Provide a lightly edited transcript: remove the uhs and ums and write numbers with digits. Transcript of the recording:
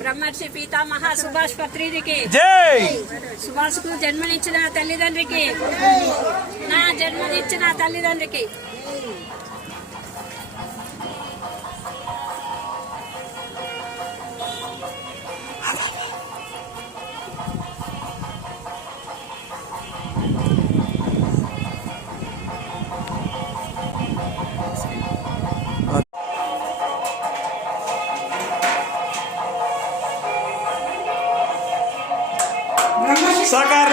బ్రహ్మర్షి పీతామహ సుభాష్ పత్రిదికి జై. సుభాష్ కు జన్మనిచ్చిన తల్లిదండ్రికి, నా జన్మనిచ్చిన తల్లిదండ్రికి. సాకార్